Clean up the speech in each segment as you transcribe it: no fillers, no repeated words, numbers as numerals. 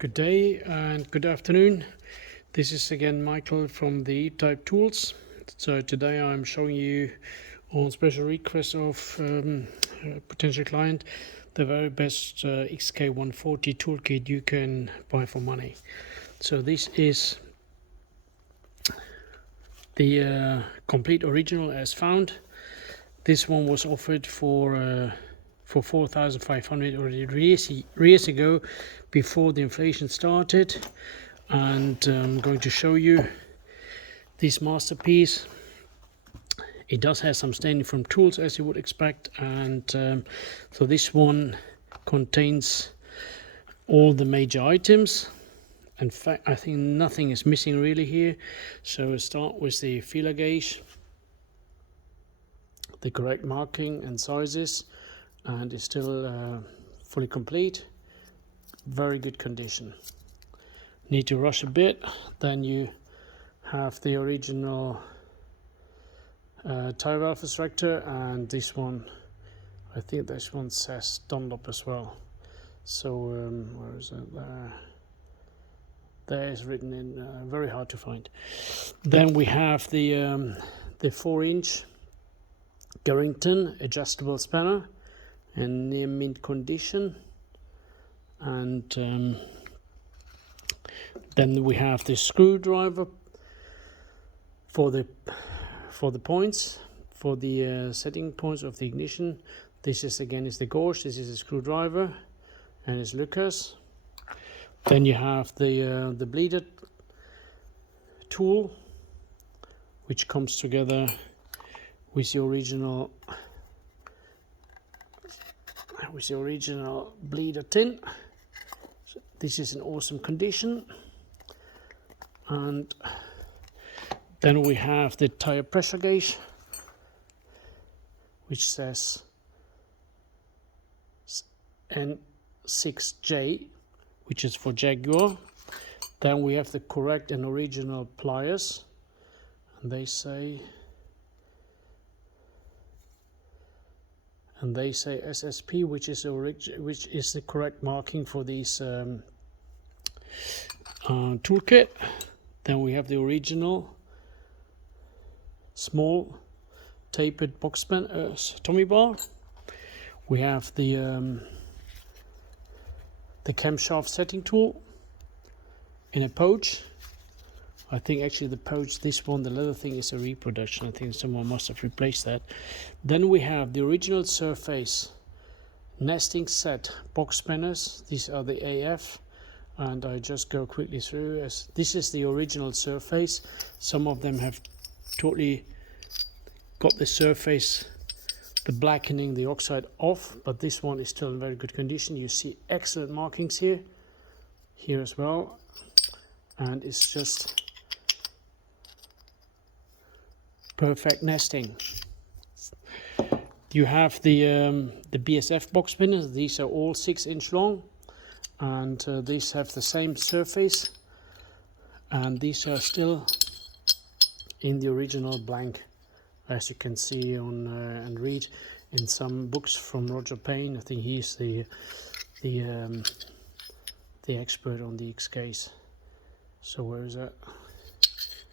Good day and good afternoon. This is again Michael from the E-Type Tools. So today I'm showing you on special request of a potential client the very best XK140 toolkit you can buy for money. So this is the complete original as found. This one was offered for 4,500 already years ago, before the inflation started, and I'm going to show you this masterpiece. It does have some staining from tools, as you would expect, and so this one contains all the major items. In fact, I think nothing is missing really here. So we'll start with the feeler gauge, the correct marking and sizes, and it's still fully complete, very good condition. Need to rush a bit. Then you have the original tie valve extractor, and this one, I think this one says Dunlop as well. So where is it? There is written in, very hard to find. Then we have the 4-inch Garrington adjustable spanner in near mint condition, and then we have the screwdriver for the points, for the setting points of the ignition. This is again is the gauge. This is a screwdriver, and it's Lucas. Then you have the bleeder tool, which comes together with the original bleeder tin. So this is in awesome condition. And then we have the tire pressure gauge, which says N6J, which is for Jaguar. Then we have the correct and original pliers, and they say SSP, which is the correct marking for these toolkit. Then we have the original small tapered box spinners Tommy bar. We have the camshaft setting tool in a pouch. I think actually the pouch, this one, the leather thing, is a reproduction. I think someone must have replaced that. Then we have the original surface nesting set box spinners. These are the AF, and I just go quickly through as this is the original surface. Some of them have totally got the surface, the blackening, the oxide off, but this one is still in very good condition. You see excellent markings here as well, and it's just perfect nesting. You have the Bsf Box Spinners. These are all 6-inch long, and these have the same surface, and these are still in the original blank, as you can see on and read in some books from Roger Payne. I think he's the expert on the XKs. So where is that?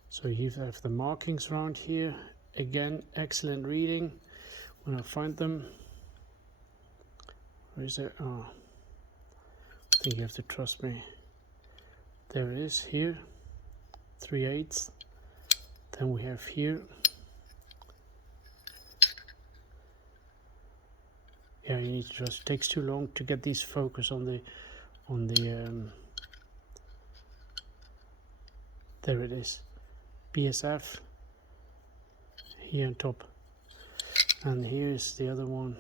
So you have the markings around here. Again, excellent reading. When I find them, where is it? Oh, I think you have to trust me. There it is here, 3/8. Then we have here. Yeah, you need to trust. It takes too long to get these focus on the there it is, BSF here on top, and here's the other one.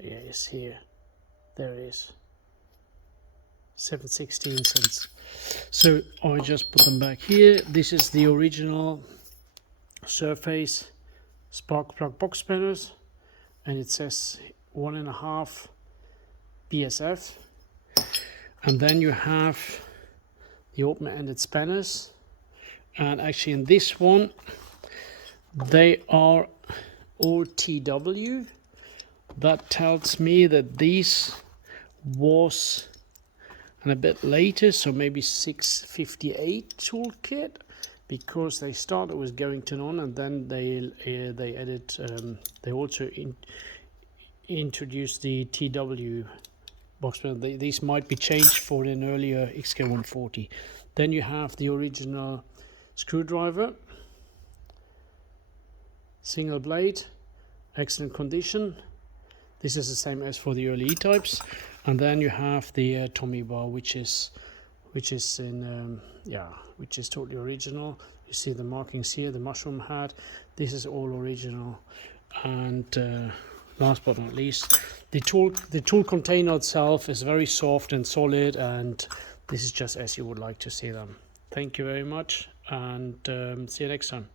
Yeah, it's here. There it is. 7/16 cents. So I just put them back here. This is the original surface spark plug box spinners, and it says 1.5 Bsf. And then you have the open-ended spanners, and actually in this one they are all TW, That tells me that these was and a bit later, so maybe 658 toolkit, because they started with Garrington on, and then they added they also introduced the TW box spinner. These might be changed for an earlier XK140. Then you have the original screwdriver, single blade, excellent condition. This is the same as for the early E-types. And then you have the Tommy bar, which is in which is totally original. You see the markings here, the mushroom hat. This is all original. And last but not least, the tool container itself is very soft and solid, and this is just as you would like to see them. Thank you very much, and see you next time.